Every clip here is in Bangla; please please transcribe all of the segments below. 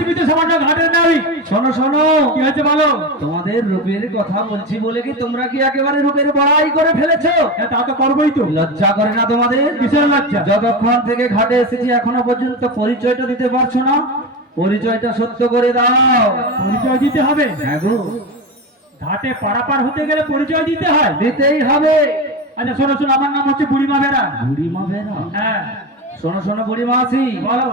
তুমি তো সামান্য ঘাটের নাবি। শোনো শোনো, কি হয়েছে বলো? তোমাদের রূপের কথা বলছি বলে কি তোমরা কি একেবারে রূপের বড়াই করে ফেলেছো? হ্যাঁ, তা তো করবোই তো। লজ্জা করে না তোমাদের? কিসের লজ্জা? যতক্ষণ থেকে ঘাটে এসেছি এখনো পর্যন্ত পরিচয়টা দিতে পারছো না। পরিচয়টা সত্য করে দাও। পরিচয় দিতে হবে? হ্যাঁ গো, ঘাটে পারাপার হতে গেলে পরিচয় দিতে হয়। দিতেই হবে। আচ্ছা শোনো শোনো, আমার নাম হচ্ছে বুড়িমা বেরা। বুড়িমা বেরা? হ্যাঁ শোনো শোনো বুড়িমা আছি, বলো।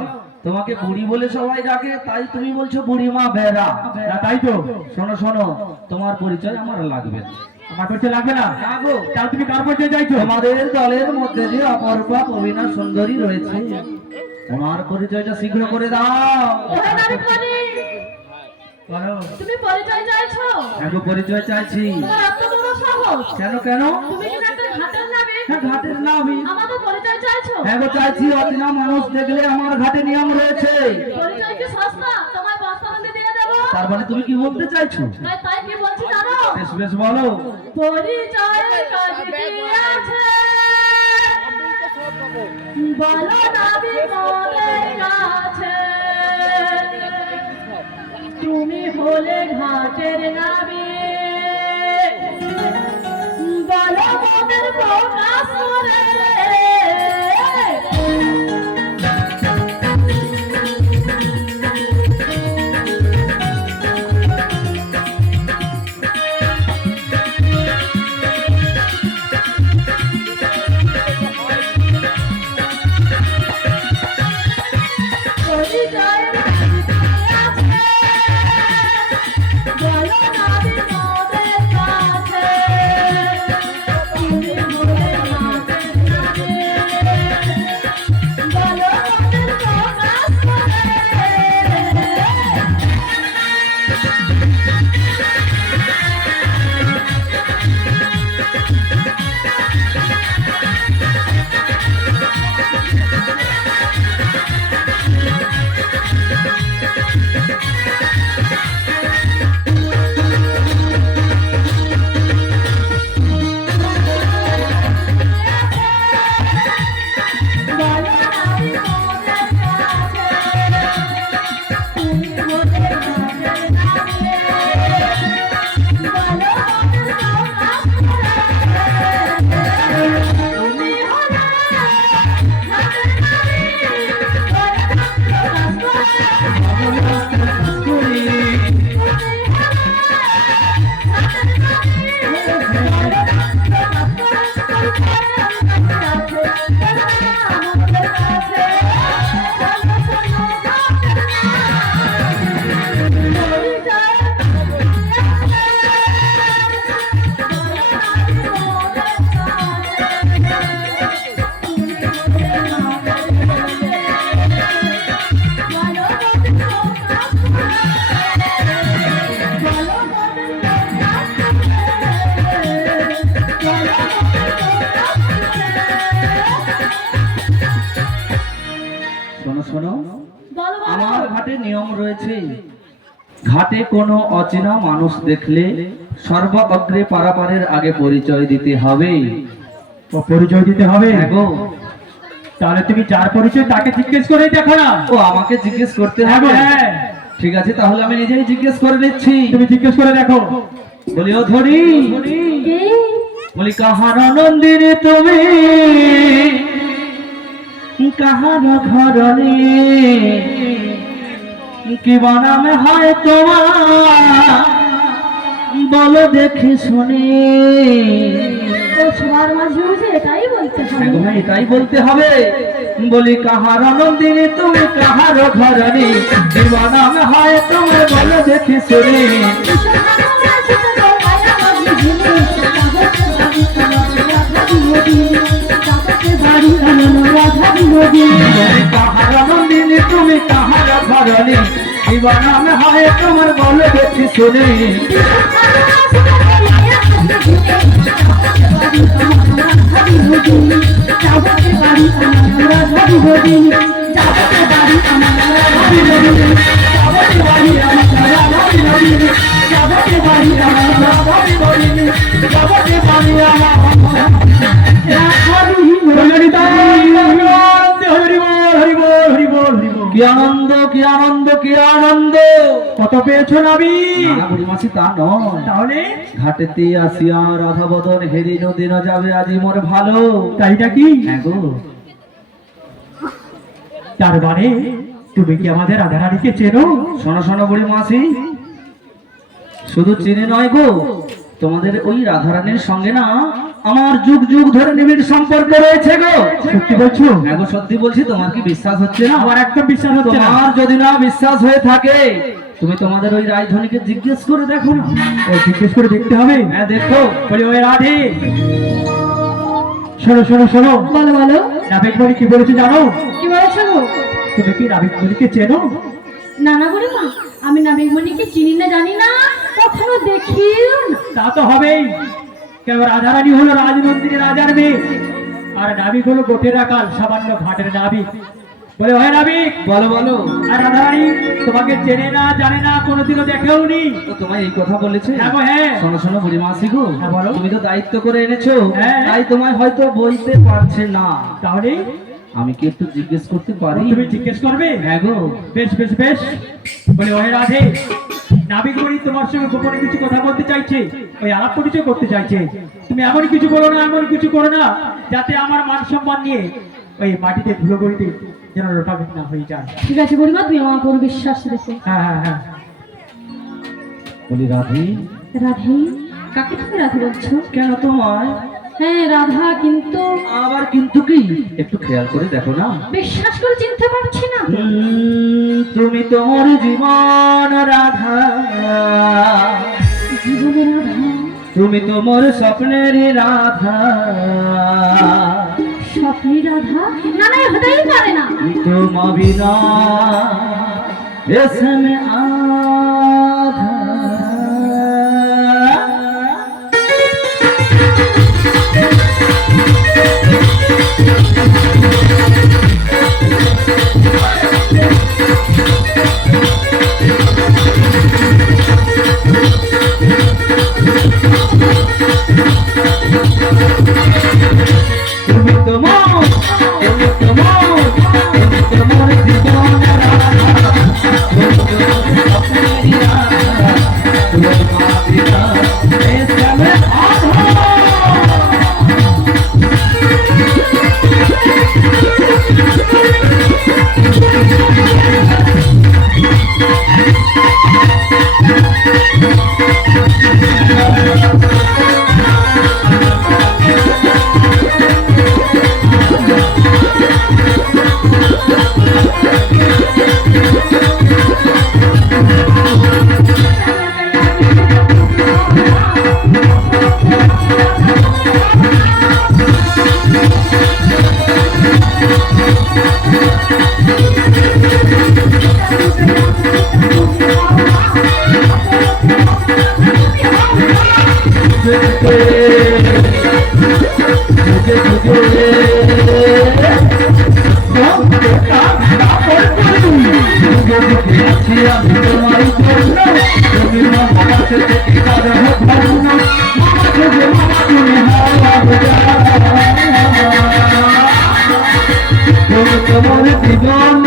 তোমাকে বুড়ি বলে সবাই ডাকে, তাই তুমি বলছো বুড়িমা বেরা? না তাই তো। শোনো শোনো, তোমার পরিচয় আমার লাগবে না। আমার পরিচয় লাগবে না? না গো। তাহলে তুমি কার পরিচয় চাইছো? তোমাদের দলের মধ্যে যে অপরূপা প্রবীণা সুন্দরী রয়েছে, ওনার পরিচয়টা শীঘ্র করে দাও। ওরে নারীপণি, বলো। তুমি পরিচয় চাইছো? হ্যাঁ গো, পরিচয় চাইছি। তোমার এত বড় সাহস! কেন কেন? তুমি কি একটা ঘাটের নামে হ্যাঁ, ঘাটের নামই। আমাদের পরিচয় চাইছো? হ্যাঁ গো, চাইছি। অচেনা মানুষ দেখলে আমার ঘাটে নিয়ম রয়েছে। পরিচয় কি সস্তা? তোমায় বস্তা বাঁধে দিয়ে দেবো। তার মানে তুমি কি বলতে চাইছো? তাই কি বলছি জানো? বেশ বেশ বলো। পরিচয়ের কাজ কি আছে? বলো নাবি মোদের কাছে। তুমি হলে ঘাটের নাবি, বলো মোদের প্রকাশ করে। পরিচয়ের কাজ কি আছে? বলো নাবি মোদের কাছে। তুমি হলে ঘাটের নাবি, বলো মোদের প্রকাশ করে। বলো নাবি মোদের কাছে। তুমি হলে ঘাটের নাবি, বলো মোদের প্রকাশ করে। তুমি হলে ঘাটের নাবি, বলো প্রকাশ করে। শোনো শোনো, বলো আমার ঘাটে নিয়ম রয়েছে। ঘাটে কোনো অচেনা মানুষ দেখলে সর্ব অগ্রে পারাপারের আগে পরিচয় দিতে হবে। ও পরিচয় দিতে হবে? হ্যাঁ গো। তাহলে তুমি যার পরিচয় তাকে জিজ্ঞেস করে দেখো না। ও আমাকে জিজ্ঞেস করতে হ্যাঁ গো, হবে? হ্যাঁ। ঠিক আছে, তাহলে আমি নিজেই জিজ্ঞেস করে নিচ্ছি। তুমি জিজ্ঞেস করে দেখো। বলি ও ধরি, কি? বলি কাহার নন্দিনী তুমি, কাহার ঘরণী, কি বানামে হয় তোমার, বলো দেখি শুনি। ও সবার মাঝে বসে এটাই বলতে হবে। হ্যাঁ গো, হ্যাঁ, এটাই বলতে হবে। বলি কাহার নন্দিনী তুমি, কাহার ঘরণী, কি বানামে হয় তোমার, বলো দেখি শুনি। বলি কাহার নন্দিনী তুমি, কাহার ঘরণী, কি বানামে হয় তোমার, বলো দেখি শুনি। কি আনন্দ, কি কি আনন্দ, কি আনন্দ! কত পেয়েছো নাবি? না বুড়িমাসি, তা নয়। তাহলে ঘাটেতে আসিয়া রাধা বদন হেরি নদী না যাবে আজি মোর ভালো। তাই নাকি? হ্যাঁ গো। তার মানে তুমি কি আমাদের রাধারানীকে চেনো? শোনো শোনো বুড়িমাসি, শুধু চিনি নয় গো, তোমাদের ওই রাধারানীর সঙ্গে না আমার যুগ যুগ ধরে নিবিড় সম্পর্ক রয়েছে গো। সত্যি বলছো? হ্যাঁ গো, সত্যি বলছি। তোমার কি বিশ্বাস হচ্ছে না? আমার একদম বিশ্বাস হচ্ছে না। তোমার যদি না বিশ্বাস হয়ে থাকে, তুমি তোমাদের ওই রাজধানীকে জিজ্ঞেস করে দেখো না। ও জিজ্ঞেস করে দেখতে হবে? হ্যাঁ দেখো। বলি ওই রাধে, শোনো শোনো শোনো, বলো বলো, নাবিক বলি কি বলেছে জানো? কি বলেছো গো? তুমি কি নাবিক বলিকে চেনো? না না বুড়িমা, আমি নাবিকমণিকে চিনি না, জানি না, কখনো দেখিও না। তা তো হবেই, কেন রাধারানী হলো রাজমন্ত্রী রাজার মেয়ে, আর নাবিক হলো গোটের আকাল সামান্য ঘাটের নাবিক। বলে হয় নাবিক, বলো বলো। আর রাধারানী তোমাকে চেনে না, জানে না, কোনোদিনও দেখেও নি। তো তোমায় এই কথা বলেছে? হ্যাঁ গো, হ্যাঁ। শোনো শোনো বুড়িমাসি গো, হ্যাঁ, বলো। তুমি তো দায়িত্ব করে এনেছো, হ্যাঁ। তাই তোমায় হয়তো বলতে পারছে না। তাহলে আমি কি একটু জিজ্ঞেস করতে পারি? তুমি জিজ্ঞেস করবে? হ্যাঁ গো। বেশ বেশ বেশ। বলে ওহে রাধে, নাবিক বলি তোমার সঙ্গে গোপনে কিছু কথা বলতে চাইছে, ওই আলাপ পরিচয় করতে চাইছে। তুমি এমন কিছু বলো না, এমন কিছু করো না, যাতে আমার মান সম্মান নিয়ে ওই মাটিতে ধুলো গড়িতে যেন রোটাবেট না হয়ে যায়। ঠিক আছে বুড়িমা, তুমি আমার উপর বিশ্বাস রেখো। হ্যাঁ হ্যাঁ হ্যাঁ। বলি রাধি, রাধে? কাকে তুমি রাধে বলছো? কেন তোমায়? হ্যাঁ রাধা, কিন্তু আবার কিন্তু কি? একটু খেয়াল করে দেখো না। বিশ্বাস করে চিনতে পারছি না। তুমি তোমার জীবন রাধা, জীবনের রাধা? তুমি তোমার স্বপ্নের রাধা, স্বপ্নী রাধা? না না, হতেই পারে না। तुम बिना इसमें आधा। তুমি তোমার জীবন রাধা, তুমি তোমার স্বপ্নের রাধা, তোমার বিনা এসবে আধা। তোমার জীবন